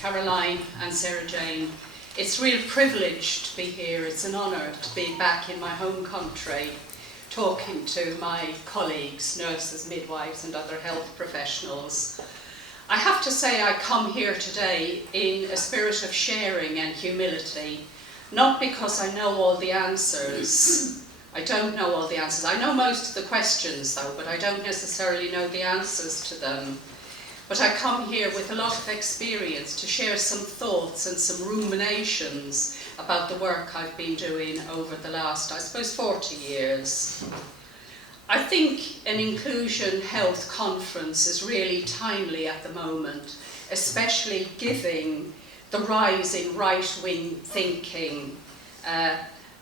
Caroline and Sarah Jane. It's a real privilege to be here. It's an honour to be back in my home country talking to my colleagues, nurses, midwives and other health professionals. I have to say I come here today in a spirit of sharing and humility, not because I know all the answers. I don't know all the answers. I know most of the questions though, but I don't necessarily know the answers to them. But I come here with a lot of experience to share some thoughts and some ruminations about the work I've been doing over the last, I suppose, 40 years. I think an Inclusion Health conference is really timely at the moment, especially given the rise in right-wing thinking,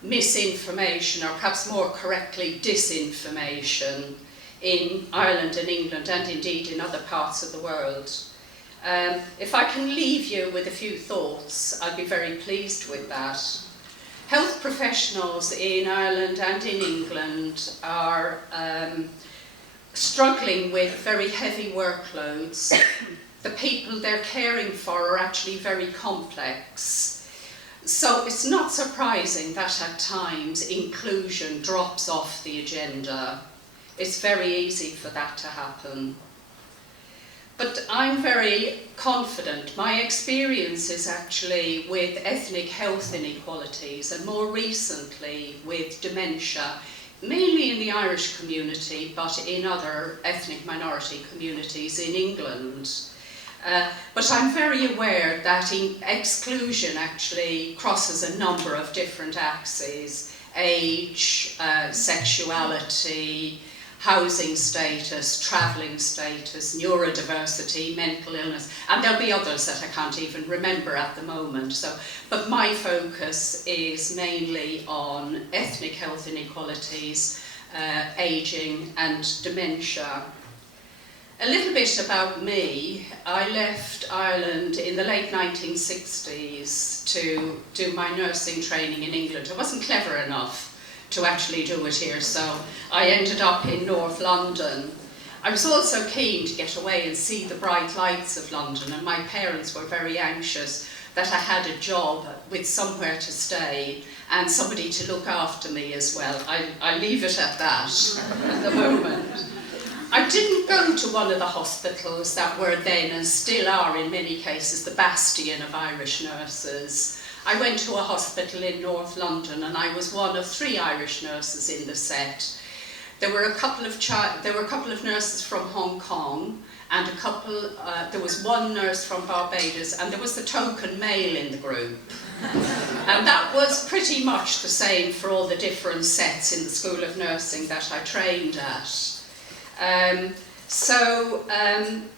misinformation, or perhaps more correctly, disinformation in Ireland and England, and indeed in other parts of the world. If I can leave you with a few thoughts, I'd be very pleased with that. Health professionals in Ireland and in England are struggling with very heavy workloads. The people they're caring for are actually very complex. So it's not surprising that at times inclusion drops off the agenda. It's very easy for that to happen. But I'm very confident. My experience is actually with ethnic health inequalities and more recently with dementia, mainly in the Irish community, but in other ethnic minority communities in England. But I'm very aware that exclusion actually crosses a number of different axes: age, sexuality, housing status, travelling status, neurodiversity, mental illness, and there'll be others that I can't even remember at the moment. But my focus is mainly on ethnic health inequalities, ageing and dementia. A little bit about me. I left Ireland in the late 1960s to do my nursing training in England. I wasn't clever enough to actually do it here, so I ended up in North London. I was also keen to get away and see the bright lights of London, and my parents were very anxious that I had a job with somewhere to stay and somebody to look after me as well. I leave it at that at the moment. I didn't go to one of the hospitals that were then, and still are in many cases, the bastion of Irish nurses. I went to a hospital in North London and I was one of 3 Irish nurses in the set. There were a couple of nurses from Hong Kong and there was one nurse from Barbados, and there was the token male in the group. And that was pretty much the same for all the different sets in the School of Nursing that I trained at.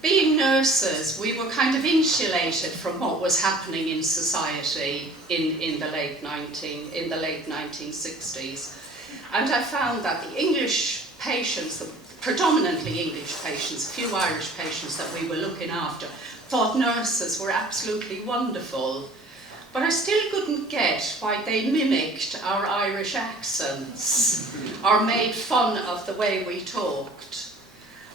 Being nurses, we were kind of insulated from what was happening in society in the late 1960s. And I found that the English patients, the predominantly English patients, a few Irish patients that we were looking after, thought nurses were absolutely wonderful. But I still couldn't get why they mimicked our Irish accents or made fun of the way we talked.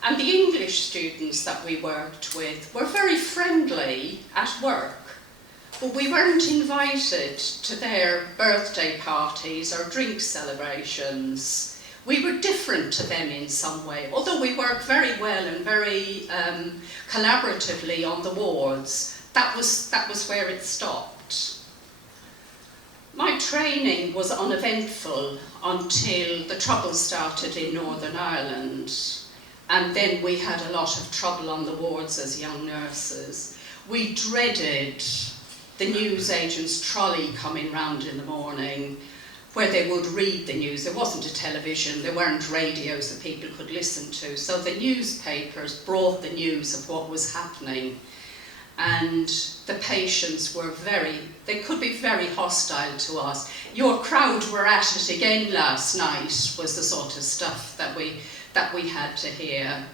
And the English students that we worked with were very friendly at work, but we weren't invited to their birthday parties or drink celebrations. We were different to them in some way, although we worked very well and very collaboratively on the wards. That was where it stopped. My training was uneventful until the trouble started in Northern Ireland. And then we had a lot of trouble on the wards as young nurses. We dreaded the newsagent's trolley coming round in the morning where they would read the news. There wasn't a television, there weren't radios that people could listen to. So the newspapers brought the news of what was happening. And the patients were they could be very hostile to us. Your crowd were at it again last night was the sort of stuff that we had to hear.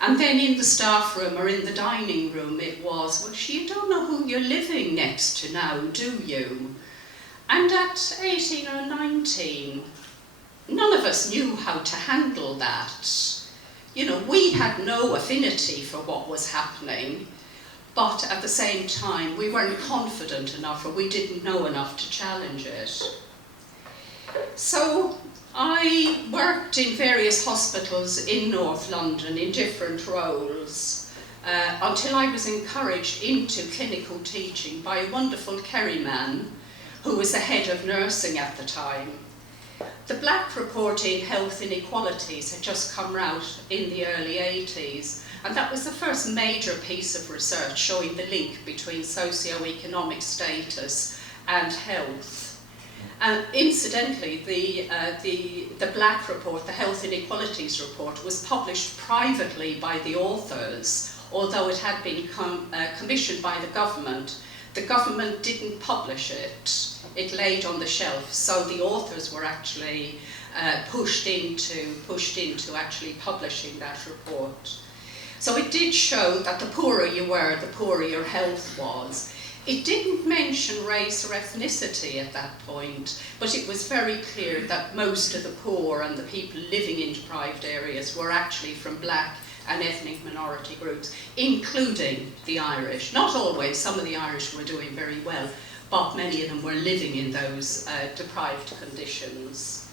And then in the staff room or in the dining room it was, well, you don't know who you're living next to now, do you? And at 18 or 19, none of us knew how to handle that. You know, we had no affinity for what was happening, but at the same time we weren't confident enough, or we didn't know enough to challenge it. So I worked in various hospitals in North London in different roles until I was encouraged into clinical teaching by a wonderful Kerry man who was the head of nursing at the time. The Black Report in Health Inequalities had just come out in the early 80s, and that was the first major piece of research showing the link between socio-economic status and health. And incidentally, the Black Report, the Health Inequalities Report, was published privately by the authors, although it had been commissioned by the government. The government didn't publish it. It laid on the shelf, so the authors were actually pushed into actually publishing that report. So it did show that the poorer you were, the poorer your health was. It didn't mention race or ethnicity at that point, but it was very clear that most of the poor and the people living in deprived areas were actually from black and ethnic minority groups, including the Irish. Not always, some of the Irish were doing very well, but many of them were living in those deprived conditions.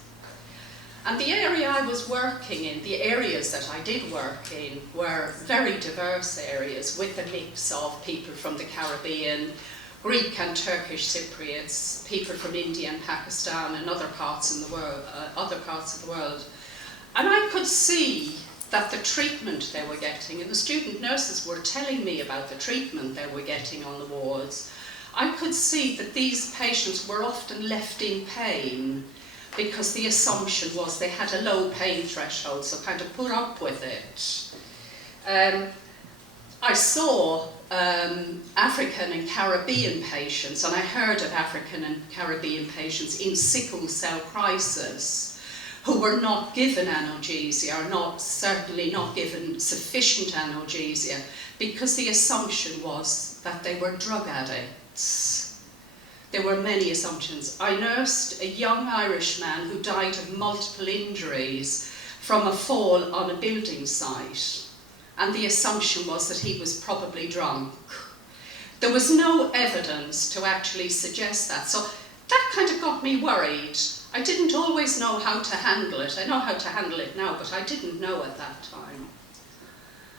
And the area I was working in, the areas that I did work in, were very diverse areas with a mix of people from the Caribbean, Greek and Turkish Cypriots, people from India and Pakistan and other parts of the world. And I could see that the treatment they were getting, and the student nurses were telling me about the treatment they were getting on the wards, I could see that these patients were often left in pain because the assumption was they had a low pain threshold, so kind of put up with it. I saw African and Caribbean patients, and I heard of African and Caribbean patients in sickle cell crisis who were not given analgesia, or certainly not given sufficient analgesia, because the assumption was that they were drug addicts. There were many assumptions. I nursed a young Irish man who died of multiple injuries from a fall on a building site, and the assumption was that he was probably drunk. There was no evidence to actually suggest that, so that kind of got me worried. I didn't always know how to handle it. I know how to handle it now, but I didn't know at that time.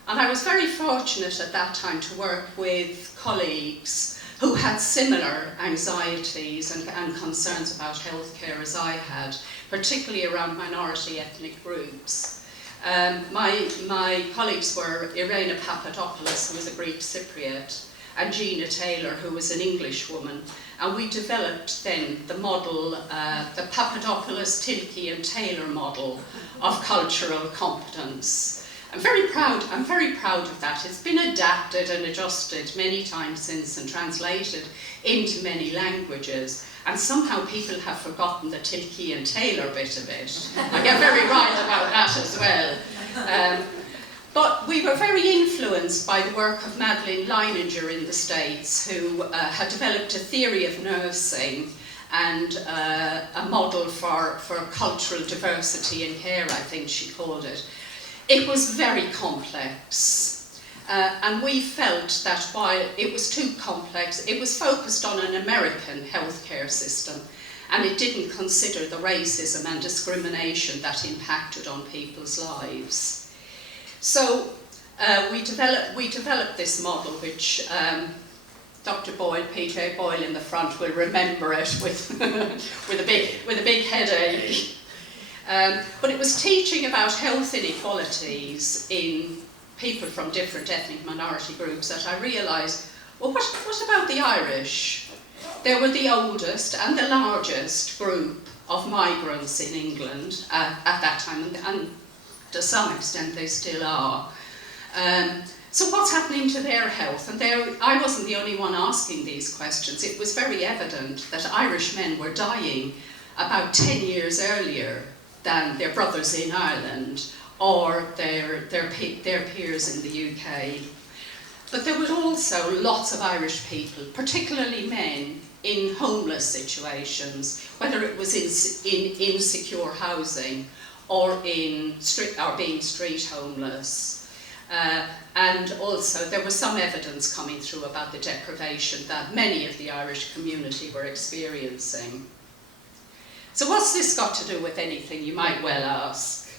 And I was very fortunate at that time to work with colleagues who had similar anxieties and concerns about healthcare as I had, particularly around minority ethnic groups. My colleagues were Irena Papadopoulos, who was a Greek Cypriot, and Gina Taylor, who was an English woman. And we developed then the model, the Papadopoulos, Tilki and Taylor model of cultural competence. I'm very proud of that. It's been adapted and adjusted many times since and translated into many languages. And somehow people have forgotten the Tilki and Taylor bit of it. I get very riled about that as well. But we were very influenced by the work of Madeleine Leininger in the States, who had developed a theory of nursing and a model for cultural diversity in care, I think she called it. It was very complex, and we felt that while it was too complex, it was focused on an American healthcare system, and it didn't consider the racism and discrimination that impacted on people's lives. So we developed this model, which Dr. Boyle, P.J. Boyle in the front, will remember it with with a big headache. But it was teaching about health inequalities in people from different ethnic minority groups that I realised, well, what about the Irish? They were the oldest and the largest group of migrants in England at that time, and to some extent they still are. So what's happening to their health? And I wasn't the only one asking these questions. It was very evident that Irish men were dying about 10 years earlier than their brothers in Ireland or their peers in the UK. But there were also lots of Irish people, particularly men, in homeless situations, whether it was in insecure housing or being street homeless. And also there was some evidence coming through about the deprivation that many of the Irish community were experiencing. So what's this got to do with anything, you might well ask?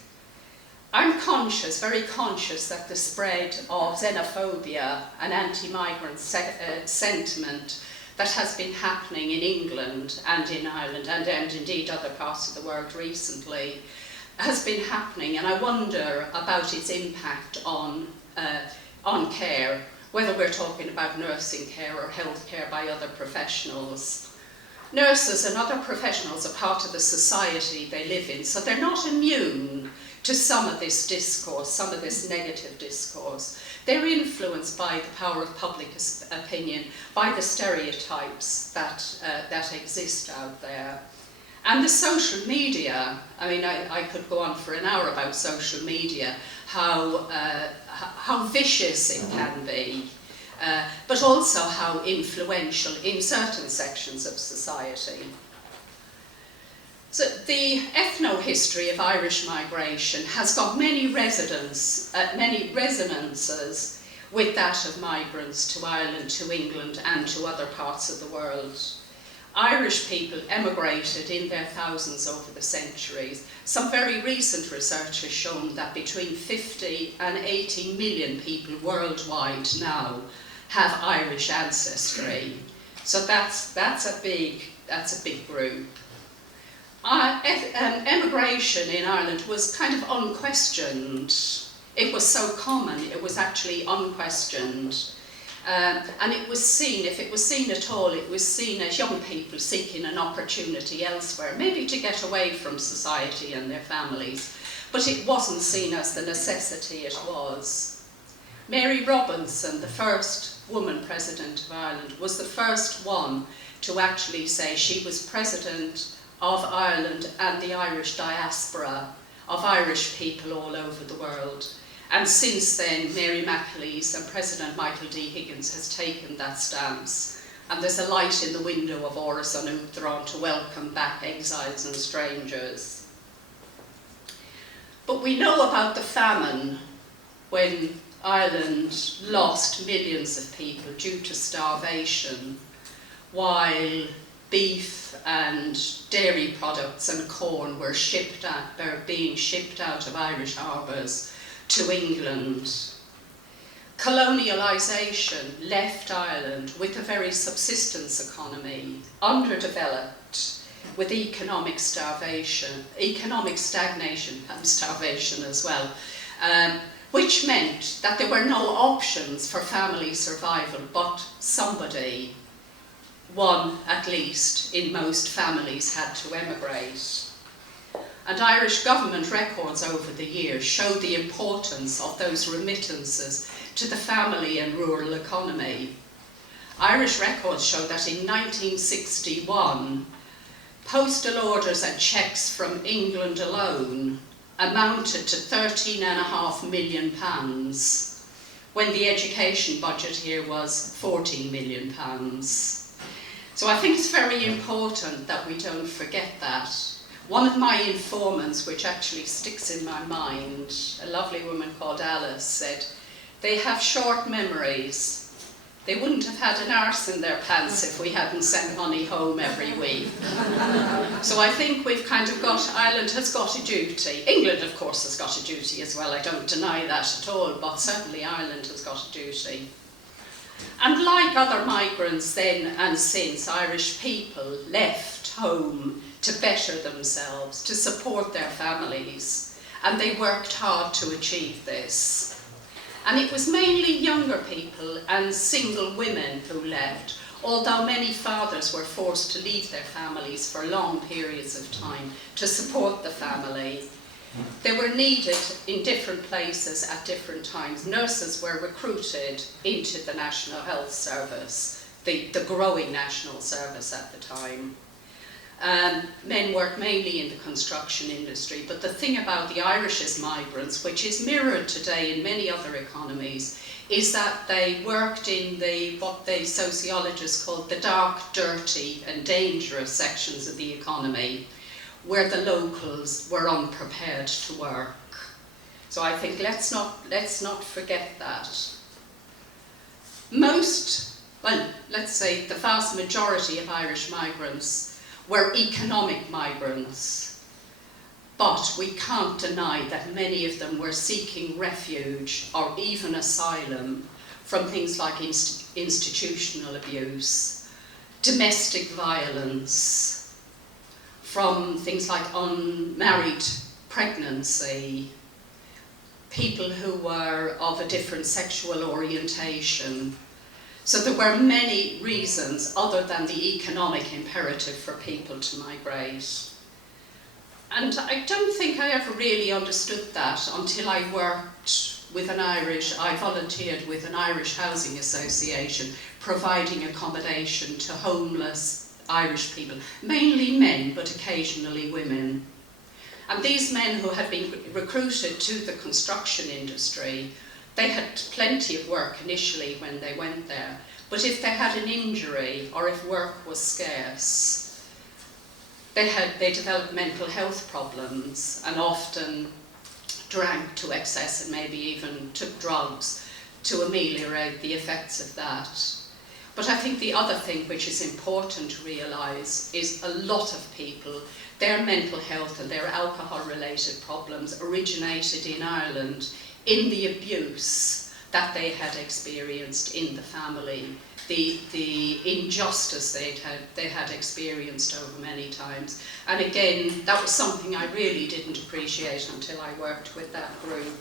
I'm conscious, very conscious, that the spread of xenophobia and anti-migrant sentiment that has been happening in England and in Ireland and indeed other parts of the world recently has been happening, and I wonder about its impact on care, whether we're talking about nursing care or health care by other professionals. Nurses and other professionals are part of the society they live in, so they're not immune to some of this discourse, some of this negative discourse. They're influenced by the power of public opinion, by the stereotypes that exist out there. And the social media, I mean, I could go on for an hour about social media, how vicious it can be, but also how influential in certain sections of society. So the ethno-history of Irish migration has got many resonances with that of migrants to Ireland, to England, and to other parts of the world. Irish people emigrated in their thousands over the centuries. Some very recent research has shown that between 50 and 80 million people worldwide now have Irish ancestry. So that's a big group. Emigration in Ireland was kind of unquestioned. It was so common, it was actually unquestioned. And it was seen, if it was seen at all, it was seen as young people seeking an opportunity elsewhere, maybe to get away from society and their families, but it wasn't seen as the necessity it was. Mary Robinson, the first woman president of Ireland, was the first one to actually say she was president of Ireland and the Irish diaspora, of Irish people all over the world. And since then, Mary McAleese and President Michael D. Higgins has taken that stance. And there's a light in the window of Áras an Uachtaráin to welcome back exiles and strangers. But we know about the famine when Ireland lost millions of people due to starvation, while beef and dairy products and corn were being shipped out of Irish harbours to England. Colonialisation left Ireland with a very subsistence economy, underdeveloped, with economic stagnation and starvation as well, which meant that there were no options for family survival, but somebody, one at least, in most families had to emigrate. And Irish government records over the years show the importance of those remittances to the family and rural economy. Irish records show that in 1961, postal orders and cheques from England alone amounted to £13.5 million, when the education budget here was £14 million. So I think it's very important that we don't forget that. One of my informants, which actually sticks in my mind, a lovely woman called Alice, said, they have short memories. They wouldn't have had an arse in their pants if we hadn't sent money home every week. So I think we've kind of got, Ireland has got a duty. England, of course, has got a duty as well. I don't deny that at all, but certainly Ireland has got a duty. And like other migrants then and since, Irish people left home to better themselves, to support their families, and they worked hard to achieve this. And it was mainly younger people and single women who left, although many fathers were forced to leave their families for long periods of time to support the family. They were needed in different places at different times. Nurses were recruited into the National Health Service, the growing National Service at the time. Men worked mainly in the construction industry, but the thing about the Irish as migrants, which is mirrored today in many other economies, is that they worked in what the sociologists called the dark, dirty and dangerous sections of the economy, where the locals were unprepared to work. So I think let's not forget that. Let's say the vast majority of Irish migrants were economic migrants, but we can't deny that many of them were seeking refuge or even asylum from things like institutional abuse, domestic violence, from things like unmarried pregnancy, people who were of a different sexual orientation. So there were many reasons other than the economic imperative for people to migrate. And I don't think I ever really understood that until I volunteered with an Irish housing association providing accommodation to homeless Irish people, mainly men, but occasionally women. And these men who had been recruited to the construction industry, they had plenty of work initially when they went there, but if they had an injury or if work was scarce, they developed mental health problems and often drank to excess and maybe even took drugs to ameliorate the effects of that. But I think the other thing which is important to realise is a lot of people, their mental health and their alcohol-related problems originated in Ireland in the abuse that they had experienced in the family, the injustice they had experienced over many times. And again, that was something I really didn't appreciate until I worked with that group.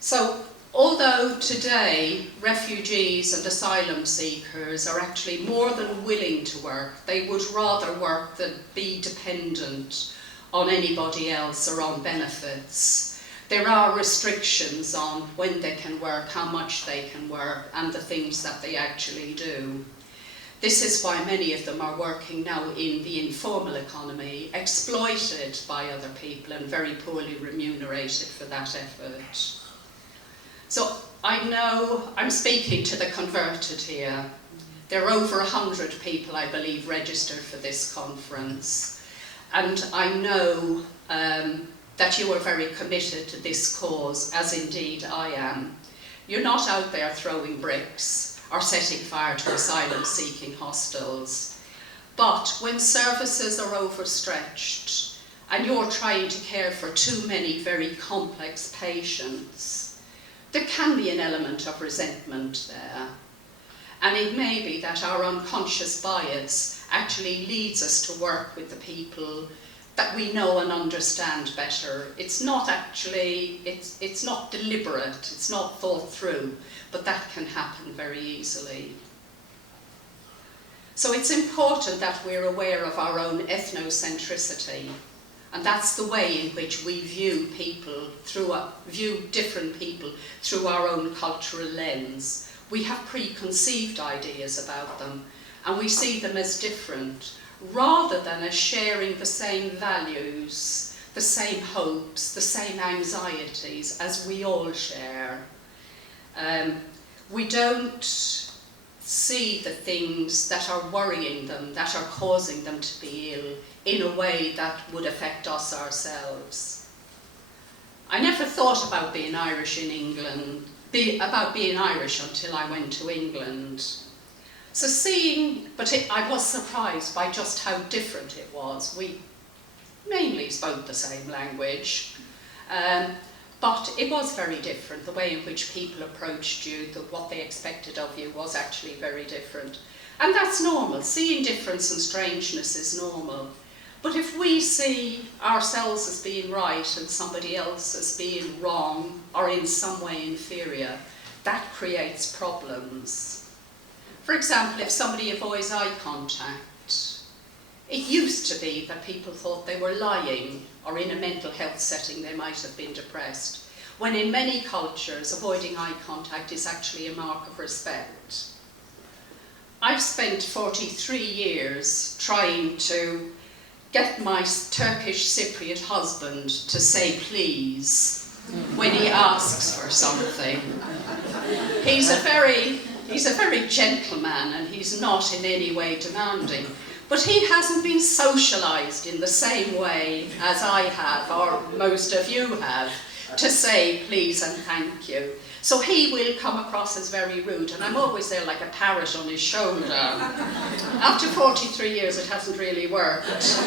So, although today refugees and asylum seekers are actually more than willing to work, they would rather work than be dependent on anybody else or on benefits. There are restrictions on when they can work, how much they can work, and the things that they actually do. This is why many of them are working now in the informal economy, exploited by other people and very poorly remunerated for that effort. So I know I'm speaking to the converted here. There are over 100 people, I believe, registered for this conference. And I know that you are very committed to this cause, as indeed I am. You're not out there throwing bricks or setting fire to asylum-seeking hostels. But when services are overstretched and you're trying to care for too many very complex patients, there can be an element of resentment there. And it may be that our unconscious bias actually leads us to work with the people that we know and understand better. It's not actually, it's not deliberate, it's not thought through, but that can happen very easily. So it's important that we're aware of our own ethnocentricity, and that's the way in which we view people view different people through our own cultural lens. We have preconceived ideas about them, and we see them as different, rather than as sharing the same values, the same hopes, the same anxieties as we all share. We don't see the things that are worrying them, that are causing them to be ill, in a way that would affect us ourselves. I never thought about being Irish in England, about being Irish until I went to England. So I was surprised by just how different it was. We mainly spoke the same language, but it was very different. The way in which people approached you, what they expected of you was actually very different. And that's normal. Seeing difference and strangeness is normal. But if we see ourselves as being right and somebody else as being wrong or in some way inferior, that creates problems. For example, if somebody avoids eye contact, it used to be that people thought they were lying, or in a mental health setting they might have been depressed, when in many cultures cycling eye contact is actually a mark of respect. I've spent 43 years trying to get my Turkish Cypriot husband to say please when he asks for something. He's a very gentle man, and he's not in any way demanding, but he hasn't been socialised in the same way as I have, or most of you have. to say please and thank you. So he will come across as very rude, and I'm always there like a parrot on his shoulder. After 43 years, it hasn't really worked.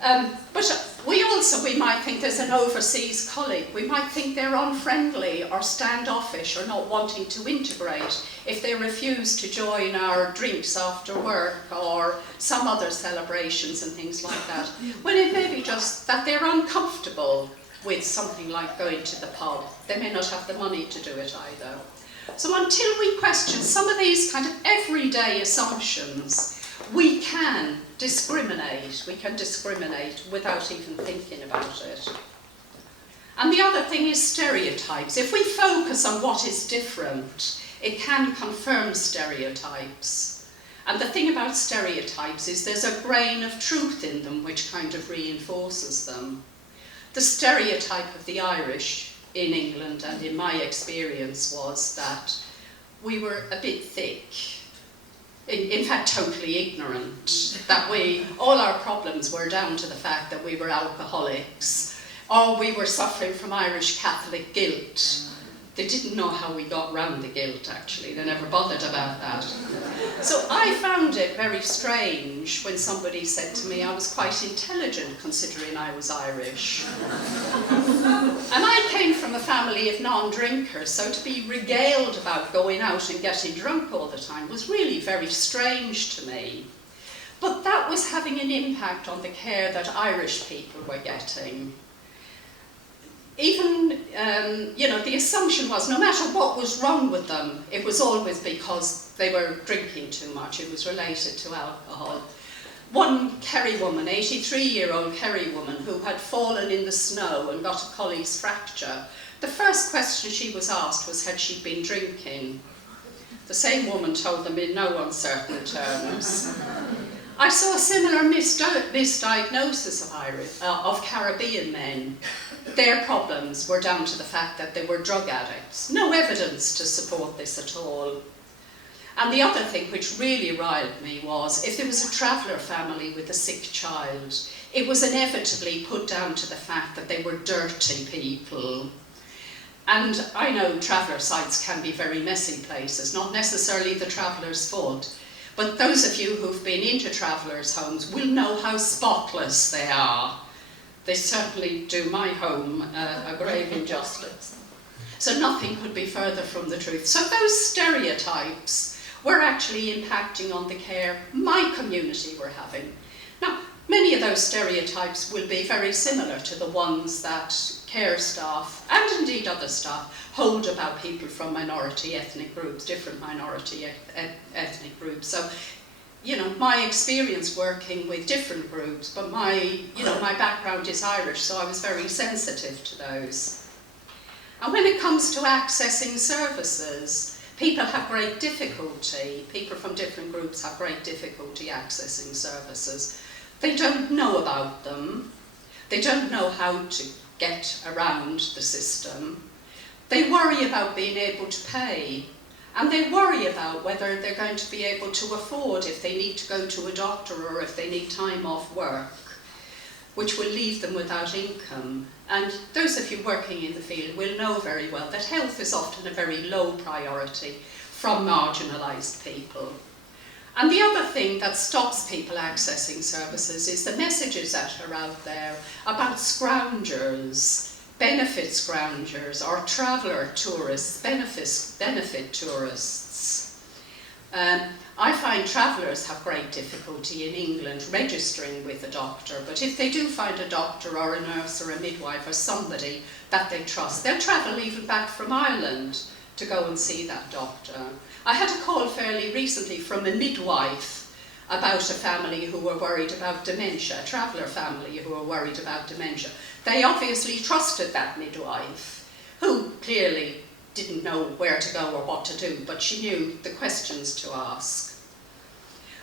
But we might think there's an overseas colleague. We might think they're unfriendly or standoffish or not wanting to integrate if they refuse to join our drinks after work or some other celebrations and things like that. When it may be just that they're uncomfortable with something like going to the pub. They may not have the money to do it either. So until we question some of these kind of everyday assumptions, we can discriminate. We can discriminate without even thinking about it. And the other thing is stereotypes. If we focus on what is different, it can confirm stereotypes. And the thing about stereotypes is there's a grain of truth in them which kind of reinforces them. The stereotype of the Irish in England, and in my experience, was that we were a bit thick. In fact, totally ignorant. That all our problems were down to the fact that we were alcoholics, or we were suffering from Irish Catholic guilt. They didn't know how we got round the guilt, actually. They never bothered about that. So I found it very strange when somebody said to me I was quite intelligent considering I was Irish. And I came from a family of non-drinkers, so to be regaled about going out and getting drunk all the time was really very strange to me. But that was having an impact on the care that Irish people were getting. Even, the assumption was no matter what was wrong with them, it was always because they were drinking too much. It was related to alcohol. One Kerry woman, 83-year-old Kerry woman, who had fallen in the snow and got a colleague's fracture, the first question she was asked was, had she been drinking? The same woman told them in no uncertain terms. I saw a similar misdiagnosis of Caribbean men. Their problems were down to the fact that they were drug addicts. No evidence to support this at all. And the other thing which really riled me was if there was a traveller family with a sick child, it was inevitably put down to the fact that they were dirty people. And I know traveller sites can be very messy places, not necessarily the traveller's fault. But those of you who've been into travellers' homes will know how spotless they are. They certainly do my home a grave injustice. So nothing could be further from the truth. So those stereotypes were actually impacting on the care my community were having. Now, many of those stereotypes will be very similar to the ones that care staff, and indeed other staff, hold about people from minority ethnic groups, different minority ethnic groups. So, my experience working with different groups, but my background is Irish, so I was very sensitive to those. And when it comes to accessing services, people have great difficulty. People from different groups have great difficulty accessing services. They don't know about them. They don't know how to get around the system. They worry about being able to pay. And they worry about whether they're going to be able to afford if they need to go to a doctor or if they need time off work, which will leave them without income. And those of you working in the field will know very well that health is often a very low priority from marginalised people. And the other thing that stops people accessing services is the messages that are out there about scroungers, benefit scroungers, or traveller tourists, benefit tourists. I find travellers have great difficulty in England registering with a doctor, but if they do find a doctor or a nurse or a midwife or somebody that they trust, they'll travel even back from Ireland to go and see that doctor. I had a call fairly recently from a midwife about a family who were worried about dementia, a traveller family who were worried about dementia. They obviously trusted that midwife, who clearly didn't know where to go or what to do, but she knew the questions to ask.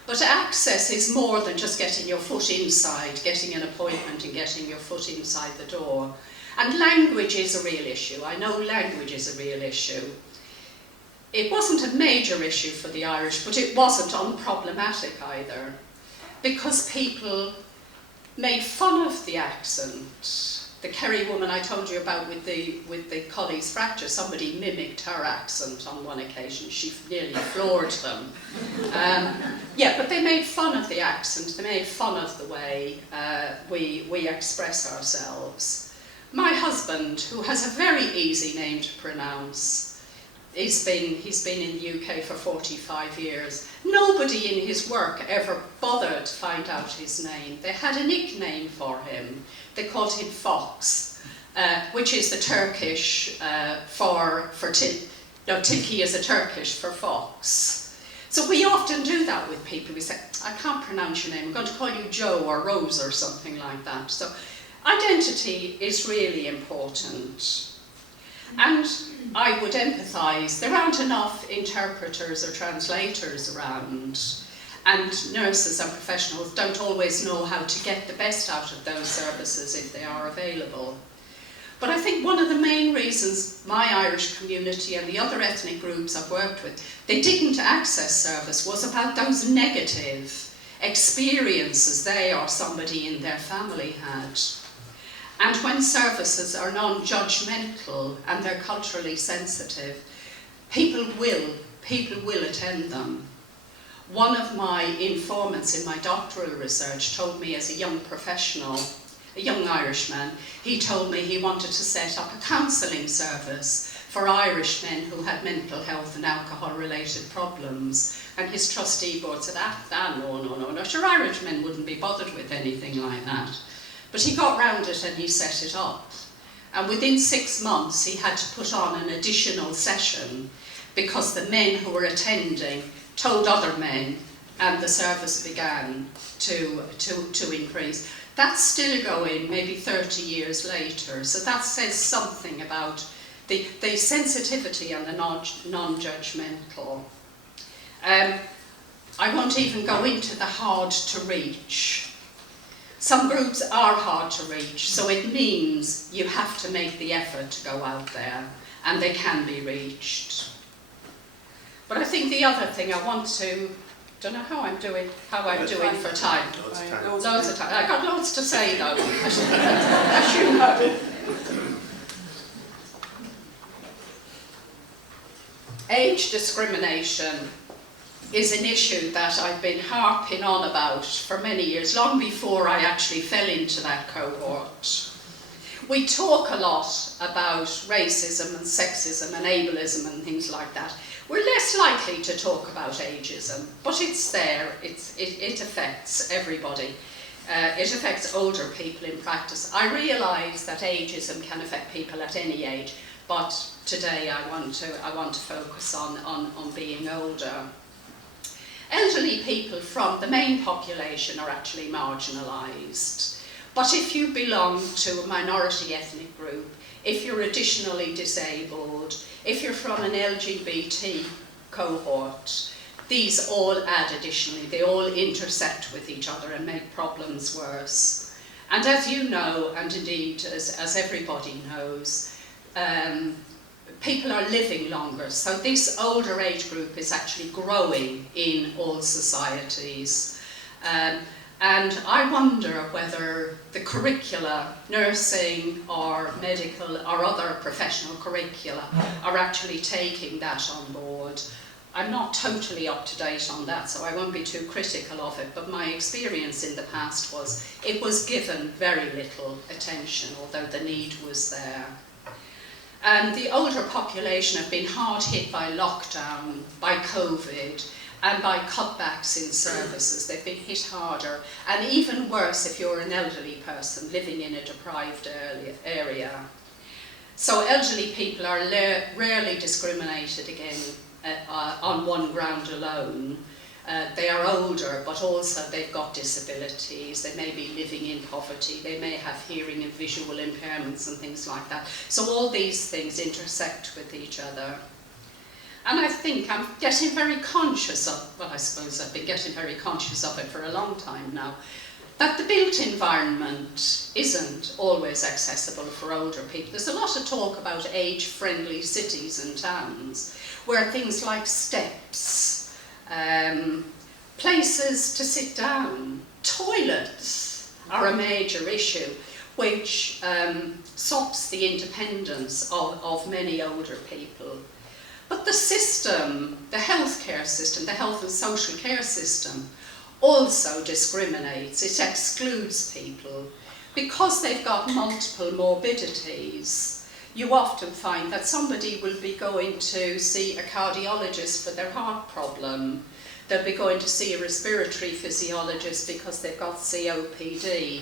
But access is more than just getting your foot inside, getting an appointment and getting your foot inside the door. And language is a real issue. I know language is a real issue. It wasn't a major issue for the Irish, but it wasn't unproblematic either, because people made fun of the accent. the Kerry woman I told you about with the Colley's fracture, somebody mimicked her accent on one occasion. She nearly floored them. Yeah, but they made fun of the accent. They made fun of the way we express ourselves. My husband, who has a very easy name to pronounce, he's been in the UK for 45 years. Nobody in his work ever bothered to find out his name. They had a nickname for him. They called him Fox, which is the Turkish for Tilki is a Turkish for fox. So we often do that with people. We say, I can't pronounce your name, I'm going to call you Joe or Rose or something like that. So identity is really important. And I would empathise, there aren't enough interpreters or translators around, and nurses and professionals don't always know how to get the best out of those services if they are available. But I think one of the main reasons my Irish community and the other ethnic groups I've worked with, they didn't access service was about those negative experiences they or somebody in their family had. And when services are non-judgmental and they're culturally sensitive, people will attend them. One of my informants in my doctoral research told me as a young professional, a young Irishman, he told me he wanted to set up a counselling service for Irish men who had mental health and alcohol-related problems. And his trustee board said, no, sure, Irishmen wouldn't be bothered with anything like that. But he got round it and he set it up. And within 6 months, he had to put on an additional session because the men who were attending told other men, and the service began to increase. That's still going maybe 30 years later. So that says something about the sensitivity and the non-judgmental. I won't even go into the hard to reach. Some groups are hard to reach, so it means you have to make the effort to go out there, and they can be reached. But I think the other thing I want to, don't know how I'm doing for time. Loads of time. I got loads to say though, as you know. Age discrimination is an issue that I've been harping on about for many years, long before I actually fell into that cohort. We talk a lot about racism and sexism and ableism and things like that. We're less likely to talk about ageism, but it's there, it affects everybody. It affects older people in practice. I realise that ageism can affect people at any age, but today I want to focus on being older. Elderly people from the main population are actually marginalised. But if you belong to a minority ethnic group, if you're additionally disabled, if you're from an LGBT cohort, these all add additionally. They all intersect with each other and make problems worse. And as you know, and indeed as everybody knows, people are living longer, so this older age group is actually growing in all societies. And I wonder whether the curricula, nursing or medical or other professional curricula, are actually taking that on board. I'm not totally up to date on that, so I won't be too critical of it, but my experience in the past was it was given very little attention, although the need was there. And the older population have been hard hit by lockdown, by COVID, and by cutbacks in services. They've been hit harder, and even worse if you're an elderly person living in a deprived area. So elderly people are rarely discriminated against on one ground alone. They are older, but also they've got disabilities, they may be living in poverty, they may have hearing and visual impairments and things like that. So all these things intersect with each other. And I think I'm getting very conscious of, well, I suppose I've been getting very conscious of it for a long time now, that the built environment isn't always accessible for older people. There's a lot of talk about age-friendly cities and towns, where things like steps, places to sit down, toilets are a major issue. which stops the independence of many older people. But the system, the healthcare system, the health and social care system, also discriminates. It excludes people. Because they've got multiple morbidities, you often find that somebody will be going to see a cardiologist for their heart problem. They'll be going to see a respiratory physiologist because they've got COPD.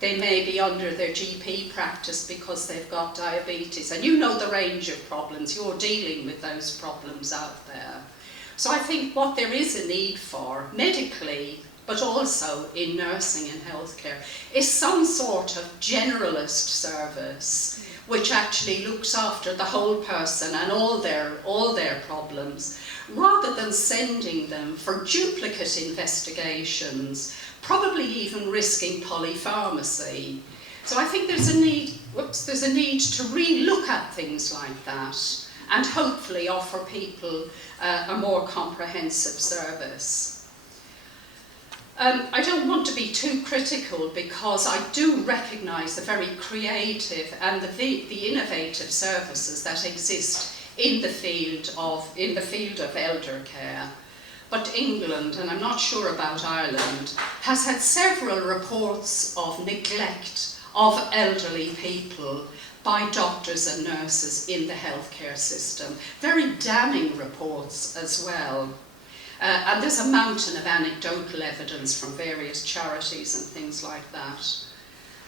They may be under their GP practice because they've got diabetes. And you know the range of problems. You're dealing with those problems out there. So I think what there is a need for, medically, but also in nursing and healthcare, is some sort of generalist service which actually looks after the whole person and all their problems, rather than sending them for duplicate investigations, probably even risking polypharmacy. So I think there's a need to re-look at things like that and hopefully offer people a more comprehensive service. I don't want to be too critical, because I do recognise the very creative and the innovative services that exist in the field of elder care. But England, and I'm not sure about Ireland, has had several reports of neglect of elderly people by doctors and nurses in the healthcare system. Very damning reports as well. And there's a mountain of anecdotal evidence from various charities and things like that.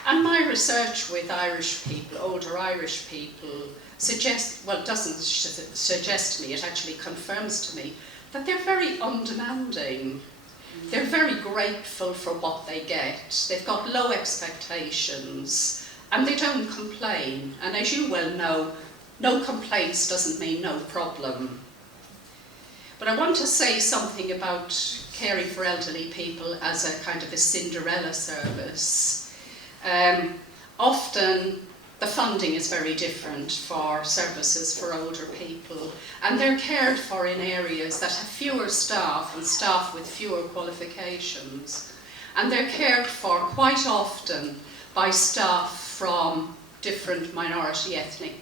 And my research with Irish people, older Irish people, doesn't suggest to me, it actually confirms to me, that they're very undemanding. They're very grateful for what they get. They've got low expectations, and they don't complain. And as you well know, no complaints doesn't mean no problem. But I want to say something about caring for elderly people as a kind of a Cinderella service. Often the funding is very different for services for older people, and they're cared for in areas that have fewer staff and staff with fewer qualifications. And they're cared for quite often by staff from different minority ethnic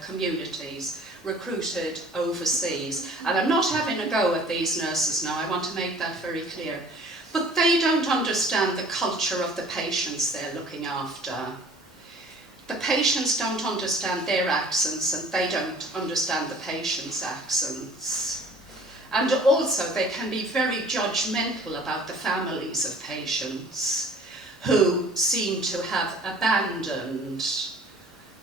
communities, recruited overseas. And I'm not having a go at these nurses now, I want to make that very clear. But they don't understand the culture of the patients they're looking after. The patients don't understand their accents, and they don't understand the patients' accents. And also they can be very judgmental about the families of patients who seem to have abandoned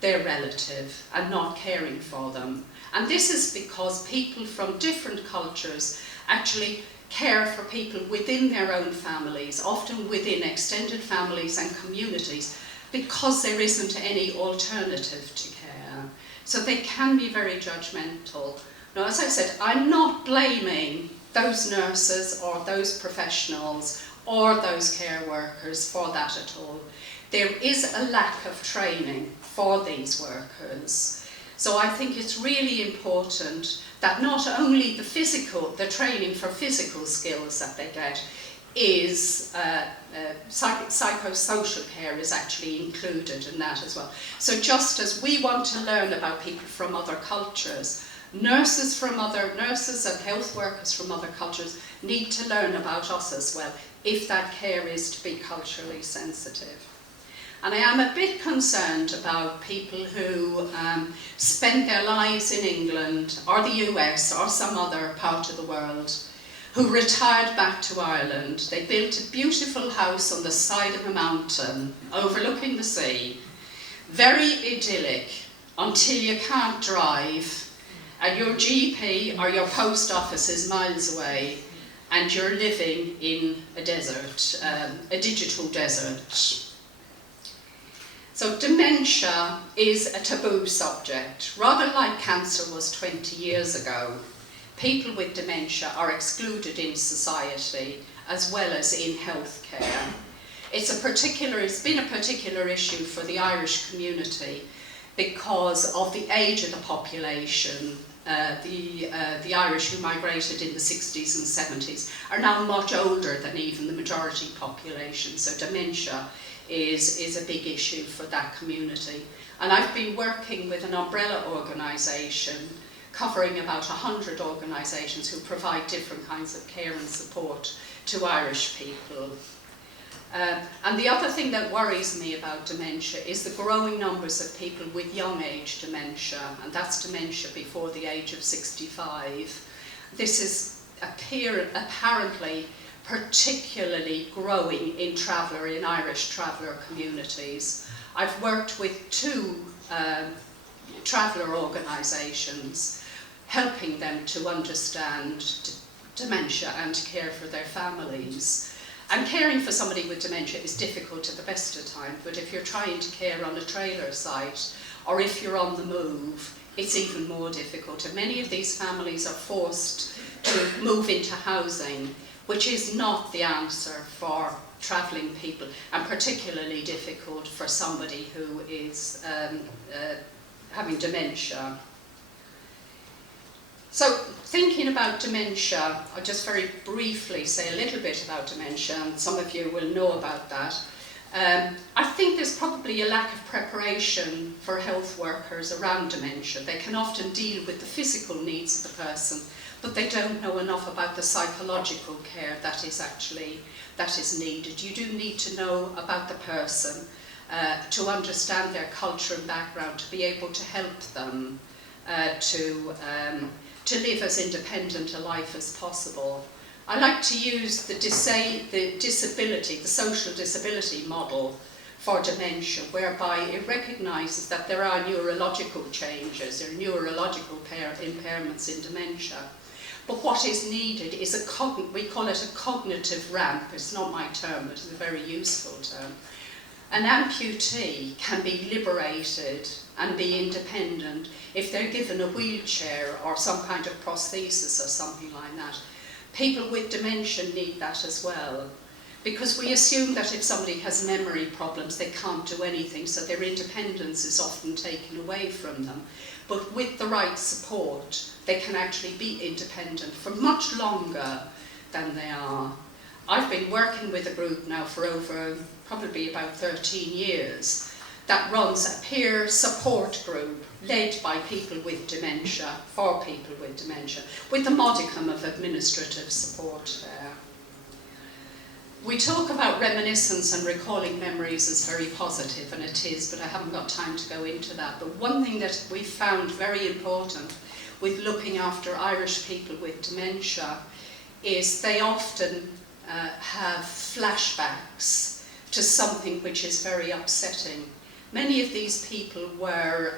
their relative and not caring for them. And this is because people from different cultures actually care for people within their own families, often within extended families and communities, because there isn't any alternative to care. So they can be very judgmental. Now, as I said, I'm not blaming those nurses or those professionals or those care workers for that at all. There is a lack of training for these workers. So I think it's really important that not only the training for physical skills that they get is psychosocial care is actually included in that as well. So just as we want to learn about people from other cultures, nurses and health workers from other cultures need to learn about us as well, if that care is to be culturally sensitive. And I am a bit concerned about people who spend their lives in England or the US or some other part of the world, who retired back to Ireland. They built a beautiful house on the side of a mountain overlooking the sea, very idyllic, until you can't drive and your GP or your post office is miles away and you're living in a desert, a digital desert. So dementia is a taboo subject, rather like cancer was 20 years ago. People with dementia are excluded in society as well as in healthcare. It's been a particular issue for the Irish community because of the age of the population. The Irish who migrated in the 60s and 70s are now much older than even the majority population, so dementia is a big issue for that community. And I've been working with an umbrella organisation covering about 100 organisations who provide different kinds of care and support to Irish people. And the other thing that worries me about dementia is the growing numbers of people with young age dementia, and that's dementia before the age of 65. This is apparently particularly growing in Irish traveller communities. I've worked with 2 traveller organisations, helping them to understand dementia and care for their families. And caring for somebody with dementia is difficult at the best of times, but if you're trying to care on a trailer site, or if you're on the move, it's even more difficult. And many of these families are forced to move into housing, which is not the answer for travelling people, and particularly difficult for somebody who is having dementia. So, thinking about dementia, I'll just very briefly say a little bit about dementia, and some of you will know about that. I think there's probably a lack of preparation for health workers around dementia. They can often deal with the physical needs of the person, but they don't know enough about the psychological care that is needed. You do need to know about the person, to understand their culture and background, to be able to help them to live as independent a life as possible. I like to use the social disability model for dementia, whereby it recognises that there are neurological changes or neurological impairments in dementia. But what is needed is we call it a cognitive ramp. It's not my term, but it's a very useful term. An amputee can be liberated and be independent if they're given a wheelchair or some kind of prosthesis or something like that. People with dementia need that as well, because we assume that if somebody has memory problems, they can't do anything, so their independence is often taken away from them. But with the right support, they can actually be independent for much longer than they are. I've been working with a group now for over probably about 13 years that runs a peer support group led by people with dementia, for people with dementia, with a modicum of administrative support there. We talk about reminiscence and recalling memories as very positive, and it is, but I haven't got time to go into that. But one thing that we found very important with looking after Irish people with dementia is they often have flashbacks to something which is very upsetting. Many of these people were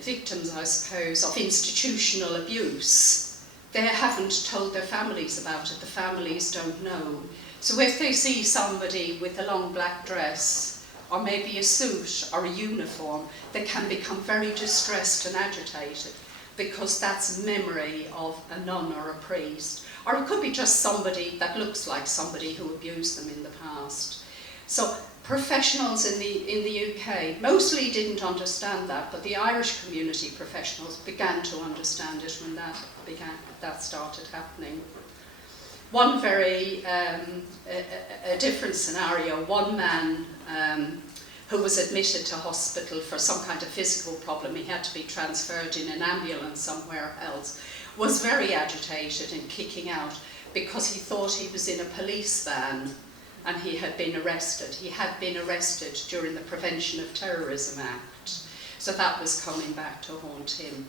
victims, I suppose, of institutional abuse. They haven't told their families about it, the families don't know. So if they see somebody with a long black dress, or maybe a suit or a uniform, they can become very distressed and agitated, because that's memory of a nun or a priest. Or it could be just somebody that looks like somebody who abused them in the past. So professionals in the UK mostly didn't understand that, but the Irish community professionals began to understand it when that started happening. One very a different scenario, one man who was admitted to hospital for some kind of physical problem, he had to be transferred in an ambulance somewhere else, was very agitated and kicking out because he thought he was in a police van and he had been arrested. He had been arrested during the Prevention of Terrorism Act, so that was coming back to haunt him.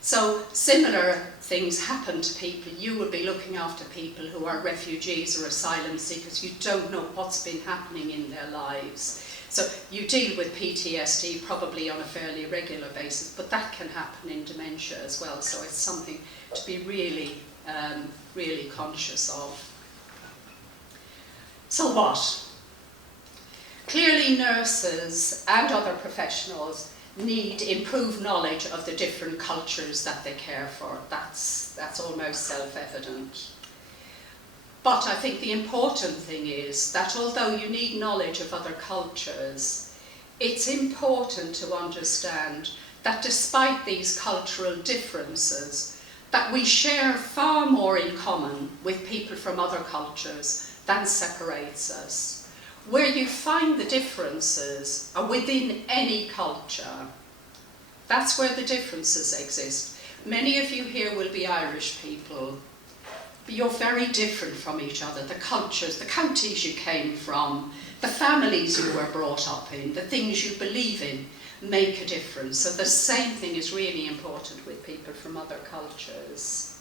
So similar things happen to people. You will be looking after people who are refugees or asylum seekers. You don't know what's been happening in their lives. So you deal with PTSD probably on a fairly regular basis, but that can happen in dementia as well. So it's something to be really, really conscious of. So what? Clearly nurses and other professionals need improved knowledge of the different cultures that they care for. That's almost self-evident. But I think the important thing is that although you need knowledge of other cultures, it's important to understand that despite these cultural differences, that we share far more in common with people from other cultures than separates us. Where you find the differences are within any culture. That's where the differences exist. Many of you here will be Irish people, but you're very different from each other. The cultures, the counties you came from, the families you were brought up in, the things you believe in make a difference. So the same thing is really important with people from other cultures.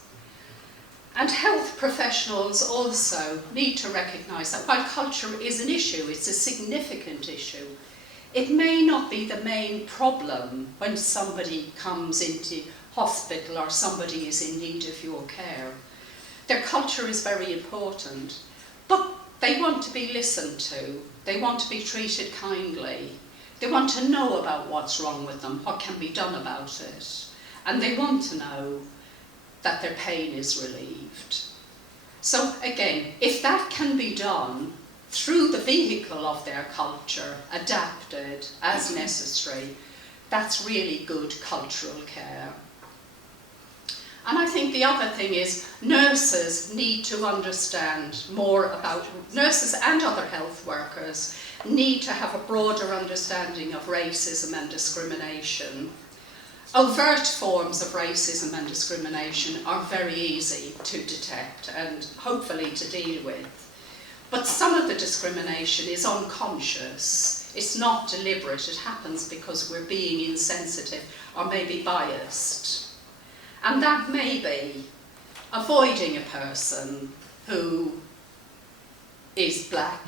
And health professionals also need to recognise that while culture is an issue, it's a significant issue, it may not be the main problem when somebody comes into hospital or somebody is in need of your care. Their culture is very important, but they want to be listened to, they want to be treated kindly, they want to know about what's wrong with them, what can be done about it, and they want to know that their pain is relieved. So again, if that can be done through the vehicle of their culture, adapted as necessary, that's really good cultural care. And I think the other thing is nurses need to understand more about, nurses and other health workers need to have a broader understanding of racism and discrimination. Overt forms of racism and discrimination are very easy to detect and hopefully to deal with. But some of the discrimination is unconscious. It's not deliberate. It happens because we're being insensitive or maybe biased. And that may be avoiding a person who is black,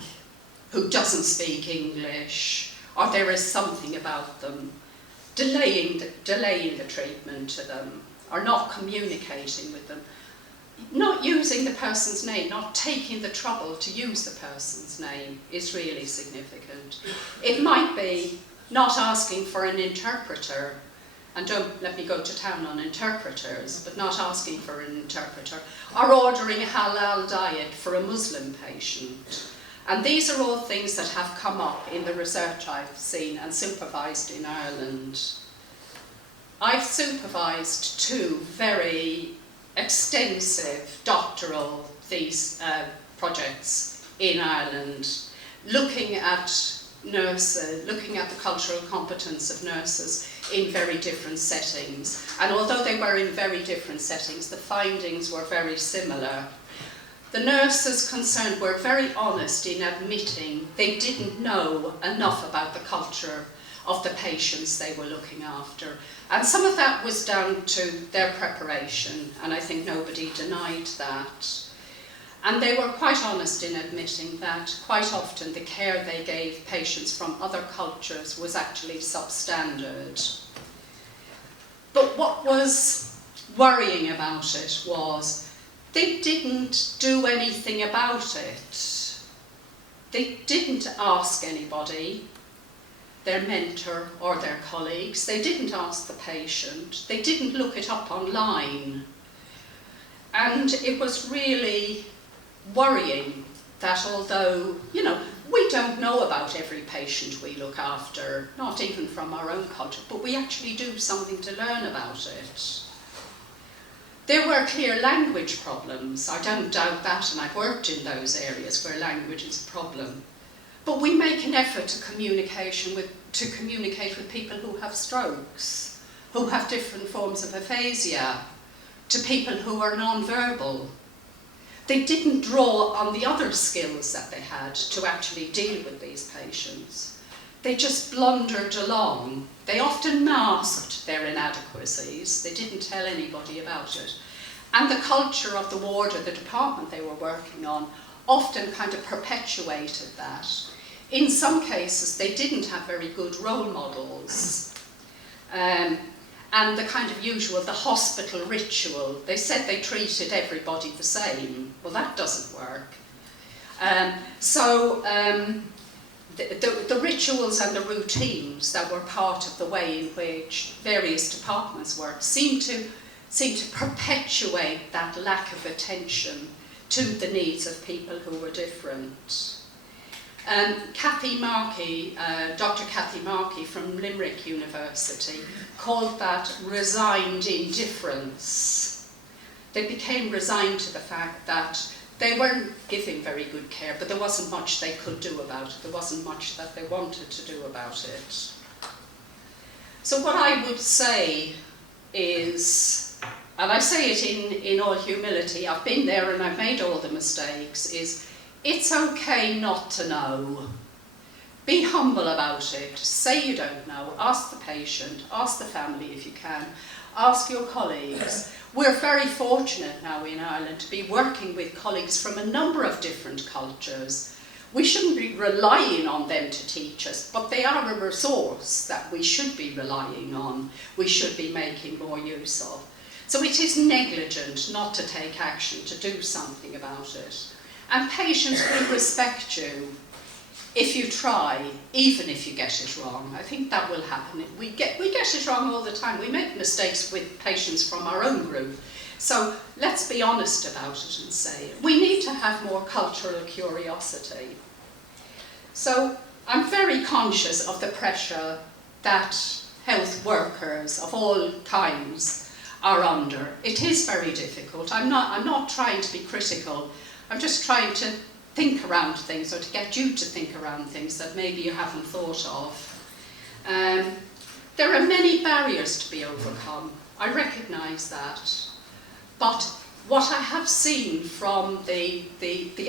who doesn't speak English, or there is something about them, delaying the treatment to them, or not communicating with them, not using the person's name, not taking the trouble to use the person's name is really significant. It might be not asking for an interpreter, and don't let me go to town on interpreters, but not asking for an interpreter, or ordering a halal diet for a Muslim patient. And these are all things that have come up in the research I've seen and supervised in Ireland. I've supervised 2 very extensive doctoral projects in Ireland, looking at nurses, looking at the cultural competence of nurses in very different settings. And although they were in very different settings, the findings were very similar. The nurses concerned were very honest in admitting they didn't know enough about the culture of the patients they were looking after. And some of that was down to their preparation, and I think nobody denied that. And they were quite honest in admitting that quite often the care they gave patients from other cultures was actually substandard. But what was worrying about it was they didn't do anything about it. They didn't ask anybody, their mentor or their colleagues. They didn't ask the patient. They didn't look it up online. And it was really worrying that although, we don't know about every patient we look after, not even from our own culture, but we actually do something to learn about it. There were clear language problems, I don't doubt that, and I've worked in those areas where language is a problem. But we make an effort to communicate with people who have strokes, who have different forms of aphasia, to people who are non-verbal. They didn't draw on the other skills that they had to actually deal with these patients. They just blundered along. They often masked their inadequacies. They didn't tell anybody about it. And the culture of the ward or the department they were working on often kind of perpetuated that. In some cases, they didn't have very good role models. And the kind of usual, the hospital ritual, they said they treated everybody the same. Well, that doesn't work. The rituals and the routines that were part of the way in which various departments worked seem to perpetuate that lack of attention to the needs of people who were different. Cathy Markey, Dr. Cathy Markey from Limerick University called that resigned indifference. They became resigned to the fact that They weren't giving very good care, but there wasn't much they could do about it. There wasn't much that they wanted to do about it. So what I would say is, and I say it in all humility, I've been there and I've made all the mistakes, is it's okay not to know. Be humble about it. Say you don't know. Ask the patient, ask the family if you can, ask your colleagues. We're very fortunate now in Ireland to be working with colleagues from a number of different cultures. We shouldn't be relying on them to teach us, but they are a resource that we should be relying on, we should be making more use of. So it is negligent not to take action, to do something about it. And patients will respect you if you try, even if you get it wrong. I think that will happen. We get it wrong all the time. We make mistakes with patients from our own group. So let's be honest about it and say it. We need to have more cultural curiosity. So I'm very conscious of the pressure that health workers of all kinds are under. It is very difficult. I'm not trying to be critical. I'm just trying to think around things, or to get you to think around things that maybe you haven't thought of. There are many barriers to be overcome. I recognise that. But what I have seen from the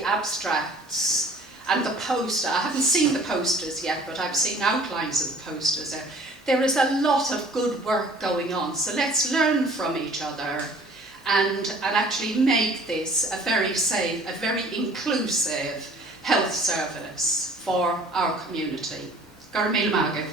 abstracts and the poster, I haven't seen the posters yet, but I've seen outlines of the posters there. There is a lot of good work going on. So let's learn from each other and actually make this a very safe, a very inclusive health service for our community. Gar mil maga.